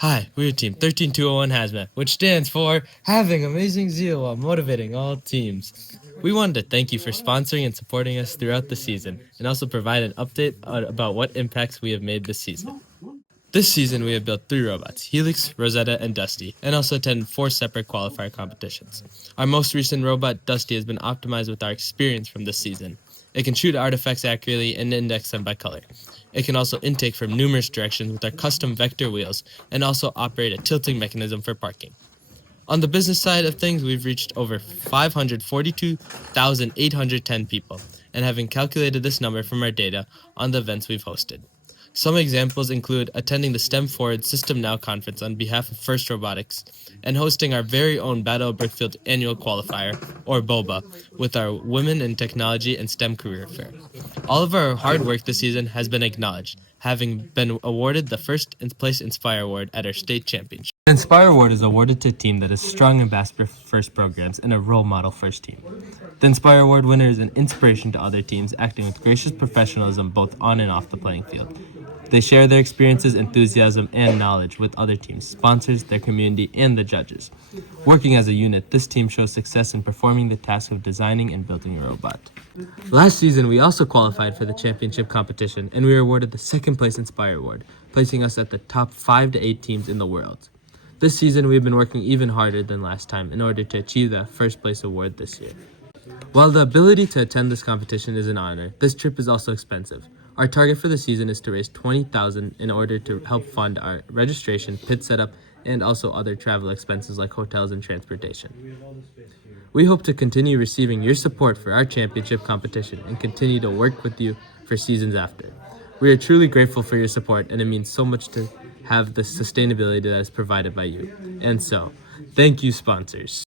Hi, we're Team 13201 Hazmat, which stands for Having Amazing Zeal while Motivating All Teams. We wanted to thank you for sponsoring and supporting us throughout the season, and also provide an update about what impacts we have made this season. This season, we have built 3 robots, Helix, Rosetta, and Dusty, and also attended 4 separate qualifier competitions. Our most recent robot, Dusty, has been optimized with our experience from this season. It can shoot artifacts accurately and index them by color. It can also intake from numerous directions with our custom vector wheels, and also operate a tilting mechanism for parking. On the business side of things, we've reached over 542,810 people, and having calculated this number from our data on the events we've hosted. Some examples include attending the STEM Forward System Now conference on behalf of First Robotics, and hosting our very own Battle of Brickfield annual qualifier, or BOBA, with our Women in Technology and STEM Career Fair. All of our hard work this season has been acknowledged, having been awarded the First Place Inspire Award at our state championship. The Inspire Award is awarded to a team that is strong ambassador for FIRST programs and a role model FIRST team. The Inspire Award winner is an inspiration to other teams, acting with gracious professionalism both on and off the playing field. They share their experiences, enthusiasm, and knowledge with other teams, sponsors, their community, and the judges. Working as a unit, this team shows success in performing the task of designing and building a robot. Last season, we also qualified for the championship competition, and we were awarded the Second Place Inspire Award, placing us at the top 5 to 8 teams in the world. This season, we've been working even harder than last time in order to achieve the First Place Award this year. While the ability to attend this competition is an honor, this trip is also expensive. Our target for the season is to raise $20,000 in order to help fund our registration, pit setup, and also other travel expenses like hotels and transportation. We hope to continue receiving your support for our championship competition and continue to work with you for seasons after. We are truly grateful for your support, and it means so much to have the sustainability that is provided by you. And so, thank you, sponsors.